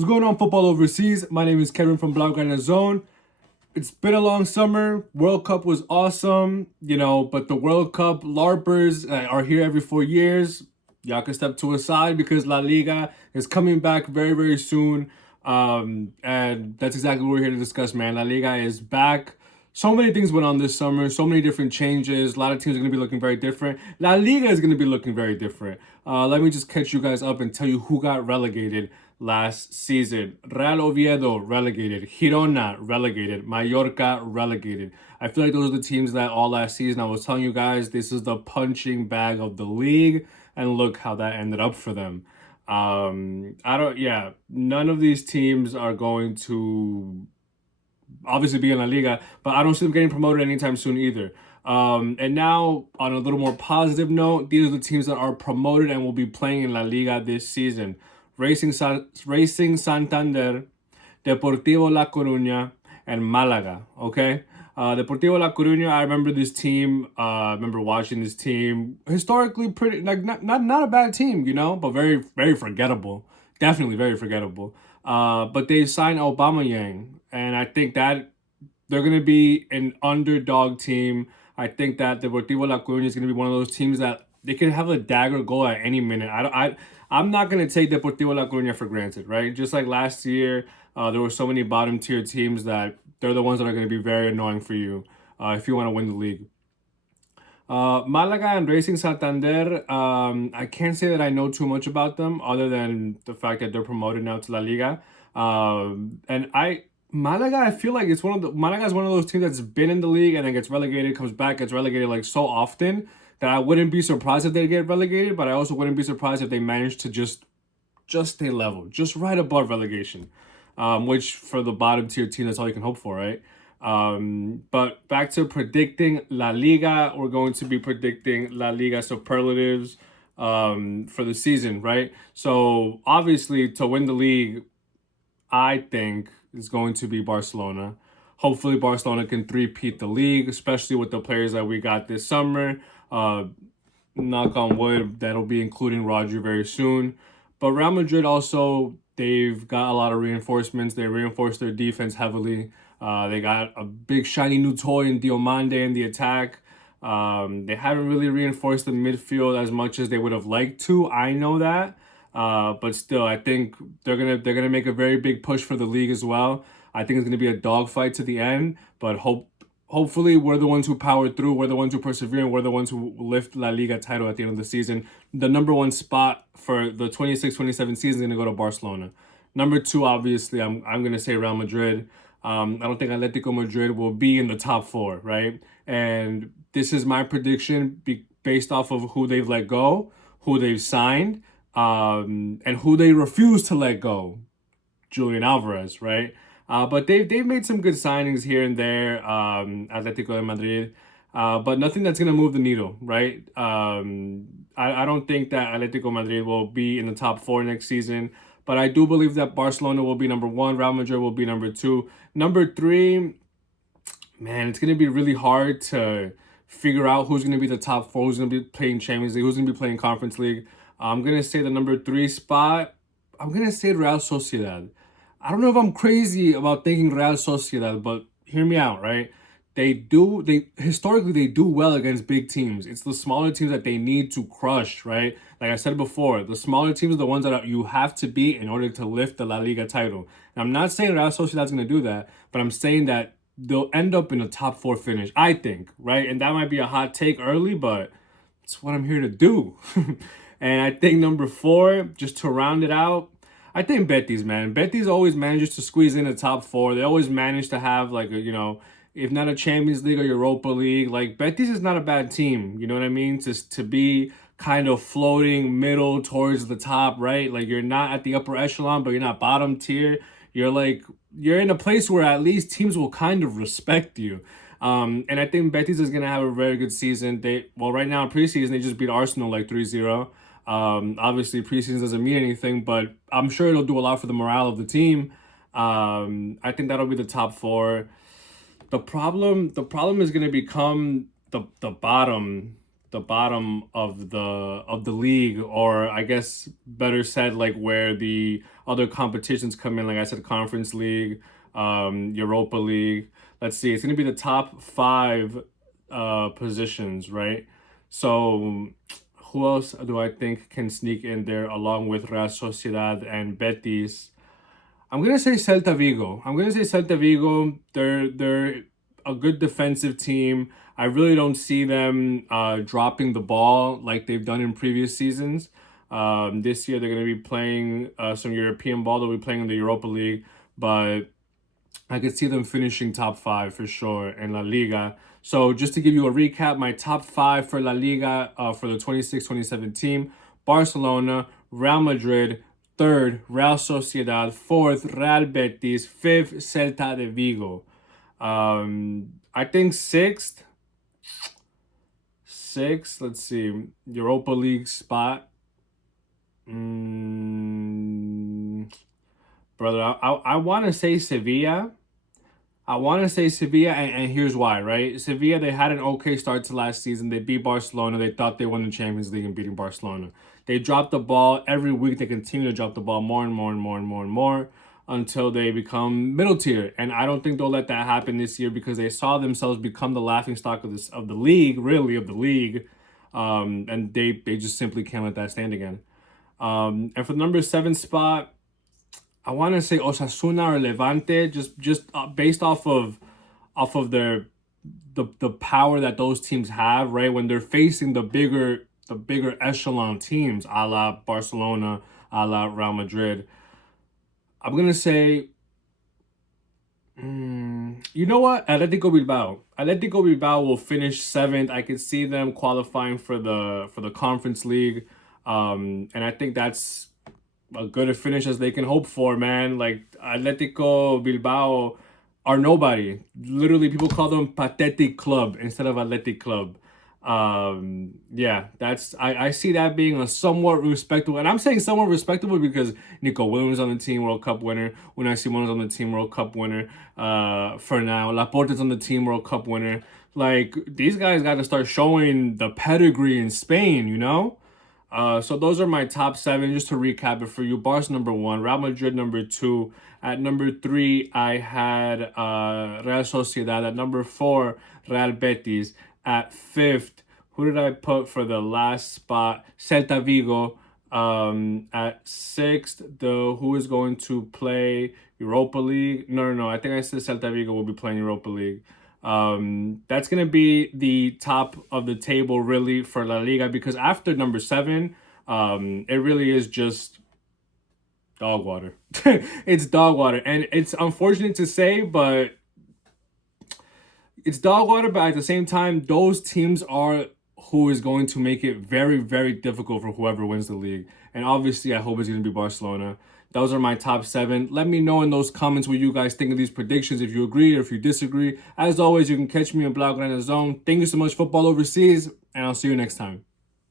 What's going on, football overseas? My name is Kevin from Blaugrana Zone. It's been a long summer. World Cup was awesome, but the World Cup LARPers are here every 4 years. Y'all can step to a side because La Liga is coming back very, very soon. And that's exactly what we're here to discuss, man. La Liga is back. So many things went on this summer, so many different changes. A lot of teams are going to be looking very different. La Liga is going to be looking very different. Let me just catch you guys up and tell you who got relegated last season. Real Oviedo relegated. Girona relegated. Mallorca relegated. I feel like those are the teams that all last season I was telling you guys this is the punching bag of the league, and look how that ended up for them. None of these teams are going to obviously be in La Liga, but I don't see them getting promoted anytime soon either. And now, on a little more positive note, these are the teams that are promoted and will be playing in La Liga this season. Racing Santander, Deportivo La Coruña, and Malaga, okay? Deportivo La Coruña, I remember this team. I remember watching this team. Historically, pretty like not a bad team, but very, very forgettable. Definitely very forgettable. But they signed Aubameyang, and I think that they're going to be an underdog team. I think that Deportivo La Coruña is going to be one of those teams that they can have a dagger goal at any minute. I'm not going to take Deportivo La Coruña for granted, right? Just like last year, there were so many bottom tier teams that they're the ones that are going to be very annoying for you if you want to win the league. Malaga and Racing Santander, I can't say that I know too much about them other than the fact that they're promoted now to La Liga. Malaga, I feel like Malaga is one of those teams that's been in the league and then gets relegated, comes back, gets relegated like so often that I wouldn't be surprised if they get relegated, but I also wouldn't be surprised if they manage to just stay level, just right above relegation, which for the bottom tier team, that's all you can hope for, right? But back to predicting La Liga, we're going to be predicting La Liga superlatives for the season, right? So obviously, to win the league, I think is going to be Barcelona. Hopefully, Barcelona can three-peat the league, especially with the players that we got this summer. Knock on wood, that'll be including Roger very soon. But Real Madrid also, they've got a lot of reinforcements. They reinforced their defense heavily. They got a big shiny new toy in Diomande in the attack. They haven't really reinforced the midfield as much as they would have liked to. I know that. But still, I think they're gonna make a very big push for the league as well. I think it's gonna be a dogfight to the end, but hopefully we're the ones who power through, we're the ones who persevere, and we're the ones who lift La Liga title at the end of the season. The number one spot for the 26-27 season is gonna go to Barcelona. Number two, obviously, I'm gonna say Real Madrid. I don't think Atletico Madrid will be in the top four, right? And this is my prediction based off of who they've let go, who they've signed, and who they refuse to let go, Julian Alvarez, right? But they've made some good signings here and there, Atletico de Madrid, but nothing that's gonna move the needle, right? I don't think that Atletico Madrid will be in the top four next season, but I do believe that Barcelona will be number one, Real Madrid will be number two, number three. Man, it's gonna be really hard to figure out who's gonna be the top four, who's gonna be playing Champions League, who's gonna be playing Conference League. I'm going to say the number three spot. I'm going to say Real Sociedad. I don't know if I'm crazy about thinking Real Sociedad, but hear me out, right? Historically, they do well against big teams. It's the smaller teams that they need to crush, right? Like I said before, the smaller teams are the ones that you have to beat in order to lift the La Liga title. And I'm not saying Real Sociedad's going to do that, but I'm saying that they'll end up in a top four finish, I think, right? And that might be a hot take early, but it's what I'm here to do. And I think number four, just to round it out, I think Betis, man. Betis always manages to squeeze in the top four. They always manage to have like if not a Champions League or Europa League. Like Betis is not a bad team. You know what I mean? Just to be kind of floating middle towards the top, right? Like you're not at the upper echelon, but you're not bottom tier. You're in a place where at least teams will kind of respect you. And I think Betis is gonna have a very good season. Right now in preseason they just beat Arsenal like 3-0. Obviously preseason doesn't mean anything, but I'm sure it'll do a lot for the morale of the team. I think that'll be the top four. The problem is going to become the bottom the bottom of the league, or I guess better said, like where the other competitions come in. Like I said, Conference League, Europa League. Let's see, it's gonna be the top five positions, right? So who else do I think can sneak in there along with Real Sociedad and Betis? I'm gonna say Celta Vigo. I'm gonna say Celta Vigo. They're a good defensive team. I really don't see them dropping the ball like they've done in previous seasons. This year they're gonna be playing some European ball. They'll be playing in the Europa League, but I could see them finishing top five for sure in La Liga. So just to give you a recap, my top five for La Liga for the 26-27 team: Barcelona, Real Madrid, third, Real Sociedad, fourth, Real Betis, fifth, Celta de Vigo. I think sixth, let's see, Europa League spot. Brother, I want to say Sevilla. I want to say Sevilla, and here's why, right? Sevilla, they had an okay start to last season. They beat Barcelona. They thought they won the Champions League and beating Barcelona. They dropped the ball every week. They continue to drop the ball more and more and more and more and more until they become middle tier. And I don't think they'll let that happen this year because they saw themselves become the laughing stock of the league, really of the league, and they just simply can't let that stand again. And for the number 7 spot, I want to say Osasuna or Levante, just based off of the power that those teams have, right? When they're facing the bigger echelon teams, a la Barcelona, a la Real Madrid. I'm gonna say, you know what? Atletico Bilbao. Atletico Bilbao will finish 7th. I could see them qualifying for the Conference League, and I think that's a good a finish as they can hope for, man. Like Atletico Bilbao are nobody. Literally, people call them Pathetic Club instead of Athletic Club. Yeah, I see that being a somewhat respectable, and I'm saying somewhat respectable because Nico Williams on the team, World Cup winner. Unai Simon's on the team, World Cup winner. For now, Laporte's on the team, World Cup winner. Like these guys got to start showing the pedigree in Spain, you know. So those are my top 7. Just to recap it for you: Barca number 1, Real Madrid number 2. At number 3, I had Real Sociedad. At number 4, Real Betis. At 5th, who did I put for the last spot? Celta Vigo. At 6th, who is going to play Europa League? No. I think I said Celta Vigo will be playing Europa League. That's gonna be the top of the table really for La Liga, because after number 7, it really is just dog water. It's dog water, and it's unfortunate to say, but it's dog water. But at the same time, those teams are who is going to make it very, very difficult for whoever wins the league. And obviously, I hope it's going to be Barcelona. Those are my top 7. Let me know in those comments what you guys think of these predictions, if you agree or if you disagree. As always, you can catch me in Blaugrana Zone. Thank you so much, Football Overseas, and I'll see you next time.